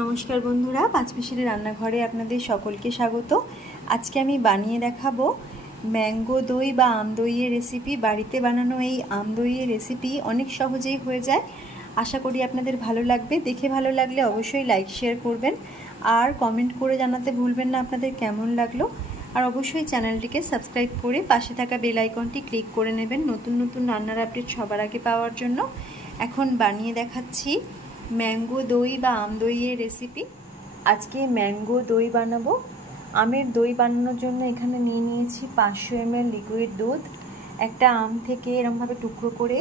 নমস্কার বন্ধুরা, পাঁচমিশালি রান্নাঘরে আপনাদের সকলকে স্বাগত। আজকে আমি বানিয়ে দেখাবো ম্যাঙ্গো দই বা আম দইয়ের রেসিপি। বাড়িতে বানানো এই আম দইয়ের রেসিপি অনেক সহজেই হয়ে যায়। আশা করি আপনাদের ভালো লাগবে। দেখে ভালো লাগলে অবশ্যই লাইক শেয়ার করবেন আর কমেন্ট করে জানাতে ভুলবেন না আপনাদের কেমন লাগলো। আর অবশ্যই চ্যানেলটিকে সাবস্ক্রাইব করে পাশে থাকা বেল আইকনটি ক্লিক করে নেবেন নতুন নতুন রান্নার আপডেট সবার আগে পাওয়ার জন্য। এখন বানিয়ে দেখাচ্ছি ম্যাঙ্গো দই বা আম দইয়ের রেসিপি। আজকে ম্যাঙ্গো দই বানাবো। আমের দই বানানোর জন্য এখানে নিয়ে নিয়েছি 500 ml লিকুইড দুধ। একটা আম থেকে এরকমভাবে টুকরো করে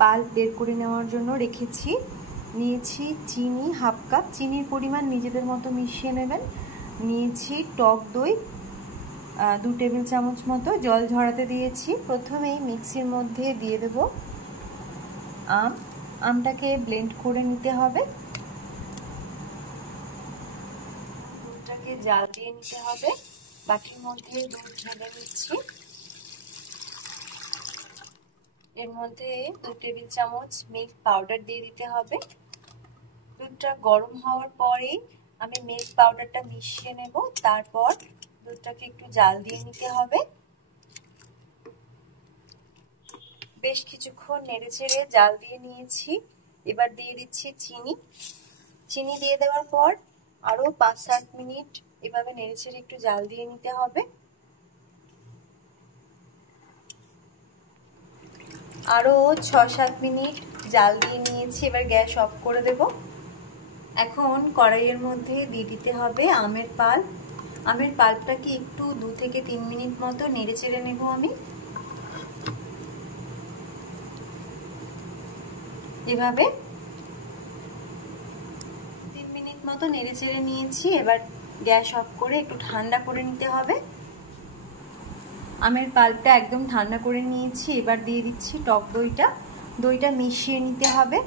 পাল্প বের করে নেওয়ার জন্য রেখেছি। নিয়েছি চিনি হাফ কাপ, চিনির পরিমাণ নিজেদের মতো মিশিয়ে নেবেন। নিয়েছি টক দই 2 টেবিল চামচ মতো, জল ঝরাতে দিয়েছি। প্রথমেই মিক্সির মধ্যে দিয়ে দেব আমটাকে ব্লেন্ড করে নিতে হবে। দুধটাকে জাল দিয়ে নিতে হবে। বাটির মধ্যে দুধ ঢেলে নিচ্ছি। এর মধ্যে 2 টেবিল চামচ মিল্ক পাউডার দিয়ে দিতে হবে। দুধটা গরম হওয়ার পরে আমি মিল্ক পাউডারটা মিশিয়ে নেব। তারপর দুধটাকে একটু জাল দিয়ে নিতে হবে। বেশ কিছুক্ষণ নেড়েচেড়ে জাল দিয়ে নিয়েছি। এবার দিয়ে দিচ্ছি চিনি। চিনি দিয়ে দেওয়ার পর আরো 5-7 মিনিট এভাবে নেড়েচেড়ে একটু জাল দিয়ে নিতে হবে। আরো 6-7 মিনিট জাল দিয়ে নিয়েছি। এবার গ্যাস অফ করে দেব। এখন কড়াইয়ের মধ্যে দিয়ে দিতে হবে আমের পাল্প। আমের পাল্পটাকে একটু 2 থেকে 3 মিনিট মতো নেড়েচেড়ে নেব আমি। এভাবে 3 মিনিট মতো নেড়েচেড়ে নিয়েছি। এবার গ্যাস অফ করে একটু ঠান্ডা করে নিতে হবে। আমের পাল্পটা একদম ঠান্ডা করে নিয়েছি। এবার দিয়ে দিচ্ছি টক দইটা। দইটা মিশিয়ে নিতে হবে।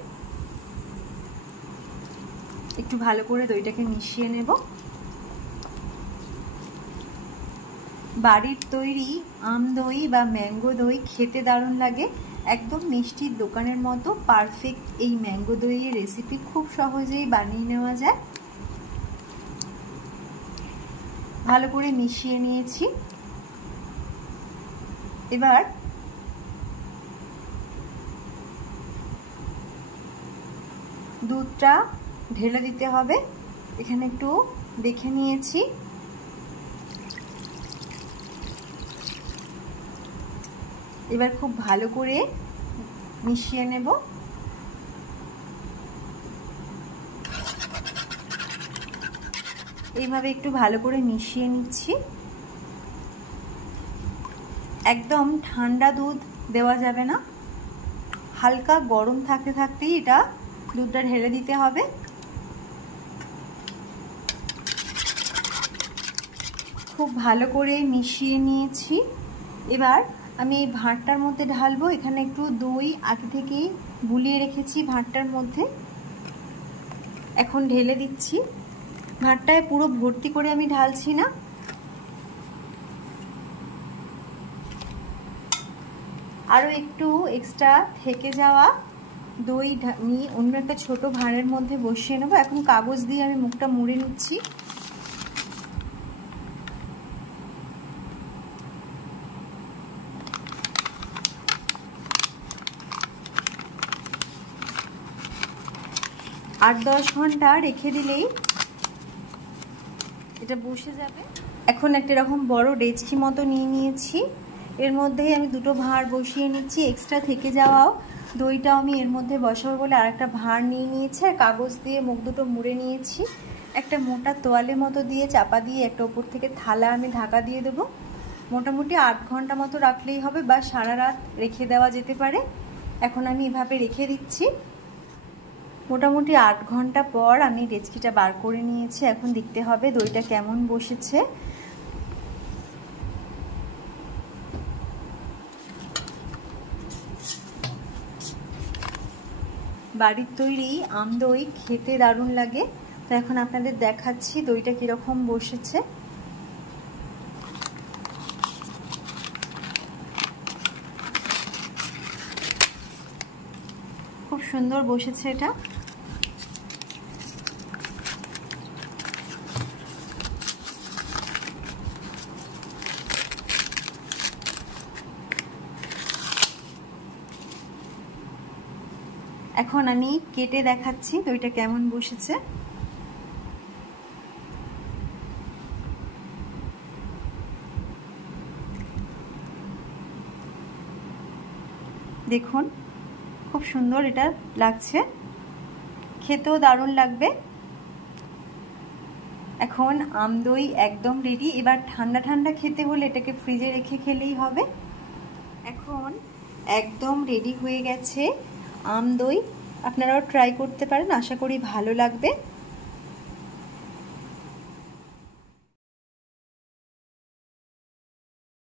একটু ভালো করে দইটাকে মিশিয়ে নেব। বাড়ির তৈরি আম দই বা ম্যাঙ্গো দই খেতে দারুণ লাগে। একদম মিষ্টির দোকানের মতো পারফেক্ট এই ম্যাঙ্গো দইয়ের রেসিপি খুব সহজেই বানিয়ে নেওয়া যায়। ভালো করে মিশিয়ে নিয়েছি। এবার দুধটা ঢেলে দিতে হবে। এখানে একটু দেখে নিয়েছি। এবার খুব ভালো করে মিশিয়ে নেব। এইভাবে একটু ভালো করে মিশিয়ে নিচ্ছি। একদম ঠান্ডা দুধ দেওয়া যাবে না, হালকা গরম থাকতে থাকতেই এটা দুধটা ঢেলে দিতে হবে। খুব ভালো করে মিশিয়ে নিয়েছি। এবার আমি এই ভাঁড়টার মধ্যে ঢালবো। এখানে একটু দই আগে থেকেই গুলিয়ে রেখেছি ভাঁড়টার মধ্যে। এখন ঢেলে দিচ্ছি। ভাঁড়টায় পুরো ভর্তি করে আমি ঢালছি না। আরও একটু এক্সট্রা থেকে যাওয়া দই নিয়ে অন্য একটা ছোট ভাঁড়ের মধ্যে বসিয়ে নেবো। এখন কাগজ দিয়ে আমি মুখটা মুড়ে নিচ্ছি। আর 10 ঘন্টা রেখে দিলেই এটা বসে যাবে। এখন একটা এরকম বড় ডেচকি মতো নিয়ে নিয়েছি। এর মধ্যেই আমি দুটো ভাঁড় বসিয়ে নিচ্ছি। এক্সট্রা থেকে যাওয়াও দইটাও আমি এর মধ্যে বসাবো বলে আর একটা ভাঁড় নিয়ে নিয়েছি। আর কাগজ দিয়ে মুখ দুটো মুড়ে নিয়েছি। একটা মোটা তোয়ালের মতো দিয়ে চাপা দিয়ে একটা উপর থেকে থালা আমি ঢাকা দিয়ে দেবো। মোটামুটি 8 ঘন্টা মতো রাখলেই হবে, বা সারা রাত রেখে দেওয়া যেতে পারে। এখন আমি এভাবে রেখে দিচ্ছি। মোটামুটি 8 ঘন্টা পর আমি ডেচকিটা বার করে নিয়েছি। এখন দেখতে হবে দইটা কেমন বসেছে। বাড়ির তৈরি আম দই খেতে দারুণ লাগে। তো এখন আপনাদের দেখাচ্ছি দইটা কিরকম বসেছে। খুব সুন্দর বসেছে এটা। এখন আমি কেটে দেখাচ্ছি দইটা কেমন বসেছে। দেখুন খুব সুন্দর এটা লাগছে, খেতেও দারুণ লাগবে। এখন আমদই একদম রেডি। এবার ঠান্ডা ঠান্ডা খেতে হলে এটাকে ফ্রিজে রেখে খেলেই হবে। এখন একদম রেডি হয়ে গেছে আমদই। আপনারাও ট্রাই করতে পারেন, আশা করি ভালো লাগবে।